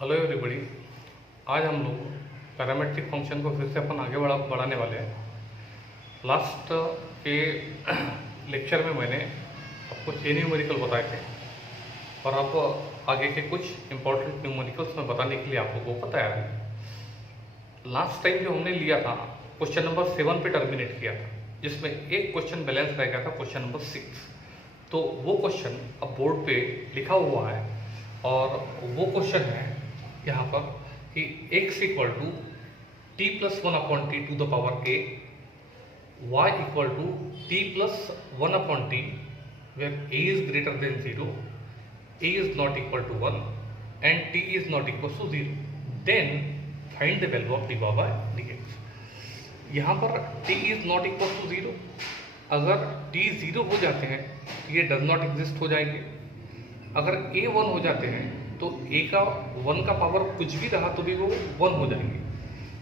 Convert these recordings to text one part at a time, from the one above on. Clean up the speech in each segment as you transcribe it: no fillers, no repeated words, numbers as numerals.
Hello everybody. आज हम लोग पैरामेट्रिक फंक्शन को फिर से अपन आगे बढ़ाने वाले हैं। लास्ट के लेक्चर में मैंने आपको 6 न्यूमेरिकल बताए थे और अब आगे के कुछ इंपॉर्टेंट न्यूमेरिकल्स में बताने के लिए आप लोगों को बताया है। लास्ट टाइम जो हमने लिया था क्वेश्चन नंबर 7 पे टर्मिनेट किया था, जिसमें एक क्वेश्चन बैलेंस रह गया था, क्वेश्चन नंबर 6। तो वो क्वेश्चन अब बोर्ड पे लिखा हुआ है और वो क्वेश्चन है यहाँ पर कि x equal to T plus 1/t to the power a, y equal to T plus 1/t where a is greater than 0, a is not equal to 1 and t is not equal to 0, then find the value of dy by dx। यहाँ पर t is not equal to 0, अगर t 0 हो जाते हैं ये does not exist हो जाएंगे। अगर a 1 हो जाते हैं तो a का 1 का पावर कुछ भी रहा तो भी वो 1 हो जाएंगे,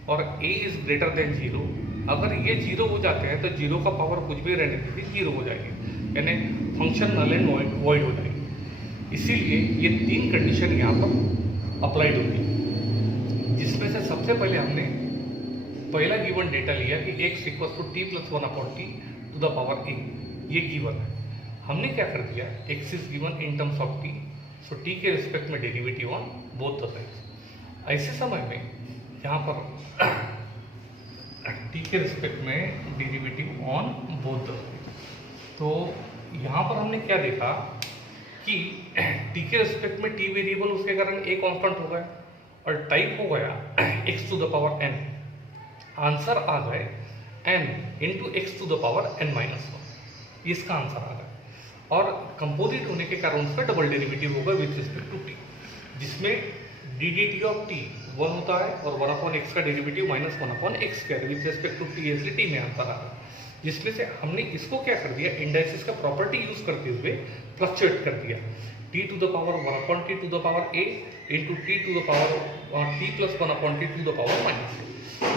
और a इज ग्रेटर देन 0, अगर ये 0 हो जाते हैं तो 0 का पावर कुछ भी रहने से 0 हो जाएंगे, यानी फंक्शन नल एंड वॉइड हो जाएंगे। इसीलिए ये 3 कंडीशन यहाँ पर अप्लाइड होगी, जिसमें से सबसे पहले हमने पहला गिवन डेटा लिया कि x equal to T plus 1/t to the power a, ये गिवन है। हमने क्या कर दिया, x is given in terms of t, so t के रिस्पेक्ट में derivative on both the sides. ऐसे समय में यहाँ पर t के रिस्पेक्ट में derivative on both the sides. तो यहाँ पर हमने क्या देखा कि t के रिस्पेक्ट में t वेरिएबल, उसके कारण a कांस्टेंट हो गया और टाइप हो गया x to the power n। Answer आ गए n into x to the power n-1, इसका आंसर आ गया। और कंपोजिट होने के कारण उसका डबल डेरिवेटिव होगा विद रिस्पेक्ट टू टी, जिसमें D D T of T 1 होता है और 1/x का डेरिवेटिव -1/x² with respect to T, इसलिए टी में आंसर आ रहा है। जिसमें से हमने इसको क्या कर दिया, इंडाइसिस का प्रॉपर्टी यूज करते हुए फ्लक्चुएट कर दिया, t to the power 1/t to the power a into T to the power t plus 1/t to the power -a।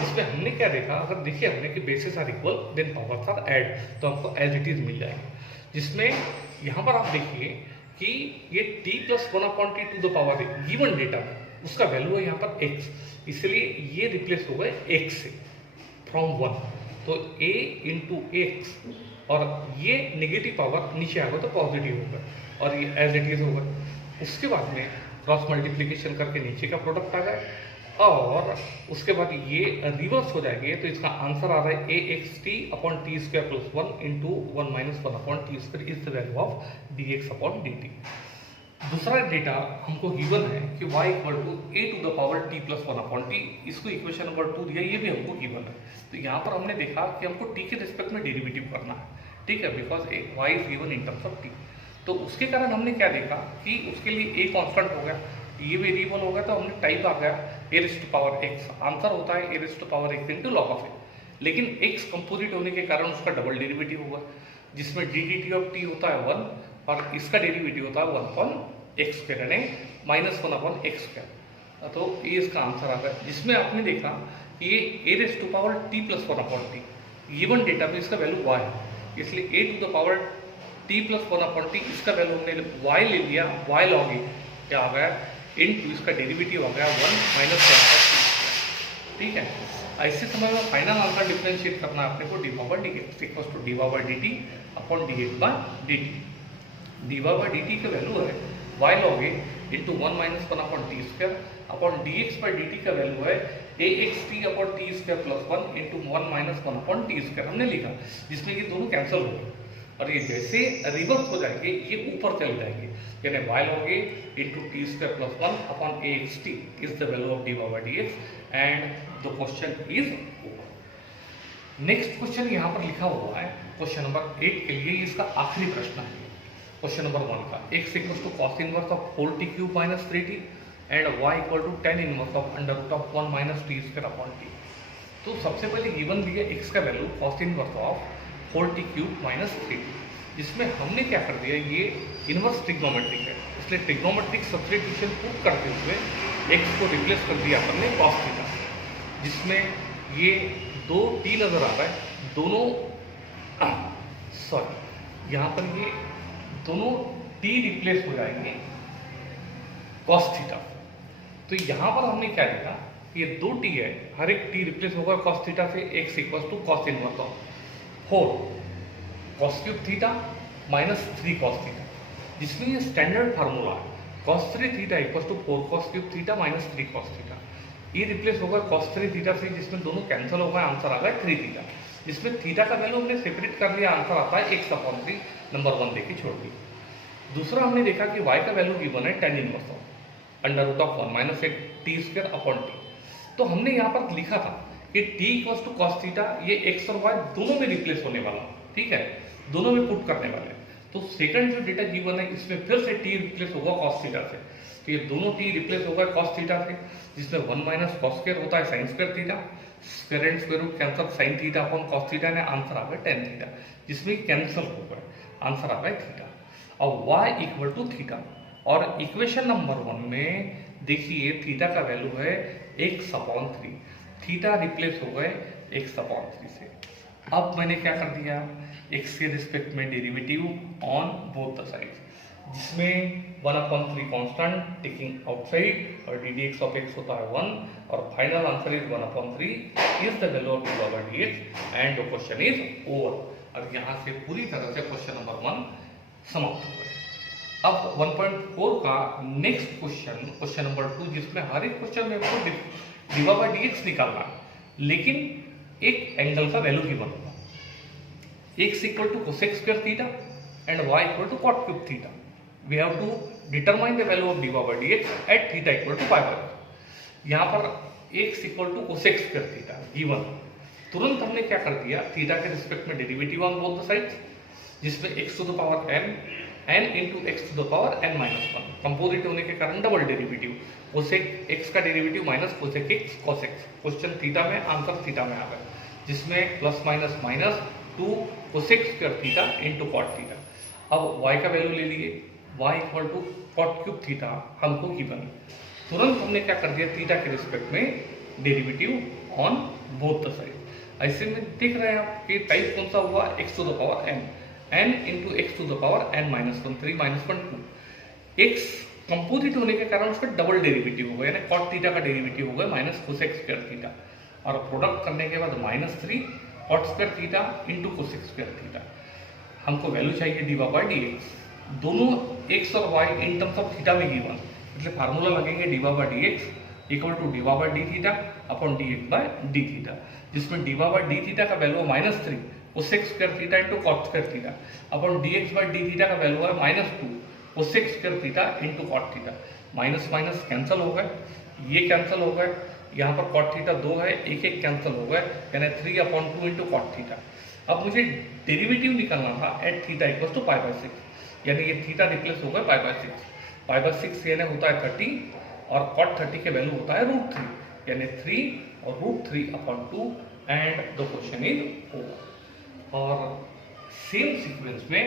इसमें हमने क्या देखा, अगर देखिए हमने कि basis are equal then powers are add, तो हमको एज इट इज मिल जाएगा। जिसमें यहाँ पर आप देखिए कि ये t plus 1/t to the power a given data में उसका वैल्यू है यहाँ पर x, इसलिए ये रिप्लेस हो गए x से फ्रॉम 1, तो a इंटू एक्स और ये नेगेटिव पावर नीचे आ गया तो पॉजिटिव होगा और ये एज इट इज होगा। उसके बाद में क्रॉस मल्टीप्लीकेशन करके नीचे का प्रोडक्ट आ गया और उसके बाद ये रिवर्स हो जाएंगे, तो इसका आंसर आ रहा है axt/t² plus 1 into 1-1/t² is the value of dx/dt। दूसरा डेटा हमको गिवन है कि y equal to a to the power t plus 1/t, इसको इक्वेशन नंबर 2 दिया, ये भी हमको गिवन है। तो यहाँ पर हमने देखा कि हमको t के रिस्पेक्ट में डेरिवेटिव करना है, ठीक है, because y is given in terms of t। तो उसके कारण हमने क्या देखा कि उसके लिए a कांस्टेंट हो गया, ये वेरिएबल हो गया, तो हमने टाइप आ गया a raised to power x, answer होता है a raised to power x into log of a, लेकिन x कंपोजिट होने के कारण उसका डबल डेरिवेटिव होगा, जिसमें D D T of t होता है 1 और इसका डेरिवेटिव होता है 1/x² यानी -1/x², तो ये इसका आंसर आ गया। जिसमें आपने देखा कि ये a raised to power t plus 1/t given data में इसका वैल्यू y है, इसलिए a to the power t plus 1/t इसका वैल्यू हमने y ले लिया, y log a क्या आ गया इंटू इसका डेरिवेटिव आ गया 1-1/t², ठीक है। ऐसे समय में फाइनल आंसर डिफरेंशिएट करना है अपने को dy/dx equals to dy/dt upon dx/dt। dy/dt का वैल्यू है y log a into 1-1/t² upon dx/dt का वैल्यू है axt/t² प्लस 1 इंटू 1-1/t², हमने लिखा, जिसमें ये दोनों कैंसिल हो गए और ये जैसे रिवर्स हो जाएंगे ये ऊपर चले जाएंगे, यानी y log a into t² plus 1 upon axt is the value of dy/dx and the question is over. Next question यहाँ पर लिखा हुआ है क्वेश्चन नंबर 8 के लिए, इसका आखिरी प्रश्न है क्वेश्चन नंबर 1 का, x equal to cos inverse of 4t³ minus 3t and y equal to tan inverse of √1 minus t² upon t। तो सबसे पहले गिवन दिया x का value cos inverse of 4t³ minus 3t, जिसमें हमने क्या कर दिया, ये इनवर्स ट्रिग्नोमेट्रिक है, इसलिए ट्रिग्नोमेट्रिक सब्स्टिट्यूशन प्रूव करते हुए x को रिप्लेस कर दिया अपन ने cos थीटा, जिसमें ये 2t नजर आ रहा है, दोनों सॉरी यहाँ पर ये दोनों t रिप्लेस हो जाएंगे cos थीटा। तो यहाँ पर हमने क्या देखा, ये 2 टी है, हर एक टी रिप्लेस होगा कॉस थीटा से, x equal to cos inverse of 4 cos cube theta minus 3 cos theta, जिसमें ये स्टैंडर्ड फार्मूला है cos 3 theta equal to 4 cos cube theta minus 3 cos theta. ये रिप्लेस होगा कॉस 3 थीटा से, जिसमें दोनों कैंसिल होगा, आंसर आ गया 3 थीटा। जिसमें थीटा का वैल्यू हमने सेपरेट कर लिया, आंसर आता है x/3, नंबर 1 देके छोड़ दी। दूसरा हमने देखा कि y का वैल्यू गिवन है tan inverse of under root of 1 minus एक टी स्क्वायर अपॉन टी। तो हमने यहाँ पर लिखा था कि t equals to cos theta, ये x और y दोनों में रिप्लेस होने वाला, ठीक है, दोनों में पुट करने वाले। तो सेकंड जो डेटा गिवन है इसमें फिर से t रिप्लेस होगा कॉस थीटा से, तो ये दोनों t रिप्लेस होगा कॉस थीटा से, जिसमें 1 माइनस कॉस स्क्वायर होता है sine square theta, square and square root cancel, sine theta upon cos theta ने आंसर आ गया tan थीटा, जिसमें कैंसल हो गए, आंसर आ गया थीटा। अब y इक्वल टू थीटा, और इक्वेशन नंबर 1 में देखिए थीटा का वैल्यू है x/3, थीटा रिप्लेस हो गए x/3 से। अब मैंने क्या कर दिया, x के रिस्पेक्ट में derivative on both the sides, जिसमें 1/3 कांस्टेंट टेकिंग आउटसाइड और ddx ऑफ x होता है 1, और final answer is 1/3 is the value of d over dx and the question is over. और यहाँ से पूरी तरह से क्वेश्चन नंबर 1 समाप्त हो गए। अब 1.4 का नेक्स्ट क्वेश्चन, क्वेश्चन नंबर 2, जिसमें हर एक क्वेश्चन में आपको dy बाय dx निकालना है, लेकिन एक एंगल का वैल्यू गिवन होगा, x equal to cosec square theta and y equal to cot cube theta. We have to determine the value of dy by dx at theta equal to pi by. यहाँ पर x equal to cosec square theta given, तुरंत हमने क्या कर दिया, theta के respect में derivative on both the sides, जिसमें x to the power n into x to the power n minus 1, composite होने के कारण डबल डेरिवेटिव, कोसेक x का derivative minus cosec x cos x। Question theta में, answer theta में आ गया, जिसमें plus minus minus 2 cosec square theta into cot theta. अब y का वैल्यू ले लिए, y equal to cot cube theta हमको गिवन, तुरंत हमने क्या कर दिया, थीटा के रिस्पेक्ट में derivative on both the side. ऐसे में देख रहे हैं आप कि टाइप कौन सा हुआ, x to the power n into x to the power n minus 1, 3 minus 1 2। x composite होने के कारण उसका डबल डेरिवेटिव हो गया, यानी कॉट थीटा का डेरिवेटिव हो गया माइनस कोसेक स्क्वायर थीटा, और प्रोडक्ट करने के बाद minus 3 cot square theta into cosec square theta. हमको वैल्यू चाहिए dy बाय dx, दोनों x और y in terms of theta में गिवन, इसलिए फार्मूला लगेंगे dy by dx equal to dy by d theta upon dx by d theta, जिसमें dy by d theta का value minus 3 cosec square theta into cot square theta upon dx by d theta का value है minus 2 cosec square theta into cot theta. Minus minus cancel हो गए, ये cancel हो गए, यहाँ पर कॉट थीटा 2 है, एक एक कैंसिल हो गए, यानी 3/2 इंटू कॉट थीटा। अब मुझे डेरिवेटिव निकालना था at theta equal to pi by 6, यानी ये थीटा रिप्लेस हो गया पाई बाय 6, पाई बाय 6 यानी होता है 30 और कॉट 30 के वैल्यू होता है √3, यानी 3 और √3/2 and the question is over. और सेम सीक्वेंस में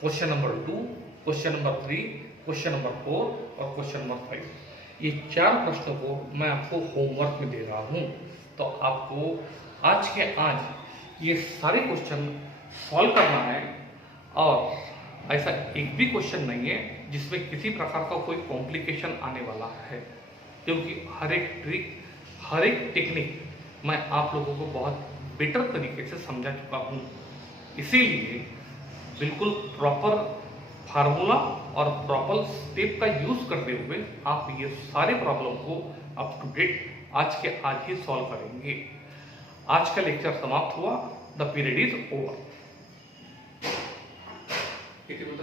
question number 2, question number 3, question number 4 और क्वेश्चन नंबर 5, ये 4 प्रश्नों को मैं आपको होमवर्क में दे रहा हूँ। तो आपको आज के आज ये सारे क्वेश्चन सॉल्व करना है, और ऐसा एक भी क्वेश्चन नहीं है जिसमें किसी प्रकार का कोई कॉम्प्लिकेशन आने वाला है, क्योंकि हर एक ट्रिक, हर एक टेक्निक मैं आप लोगों को बहुत बेटर तरीके से समझा चुका हूँ। इसीलिए बिल्कुल प्रॉपर फार्मूला और प्रॉपर स्टेप का यूज करते हुए आप ये सारे प्रॉब्लम को अप टू डेट आज के आज ही सॉल्व करेंगे। आज का लेक्चर समाप्त हुआ, द पीरियड इज ओवर। कितनी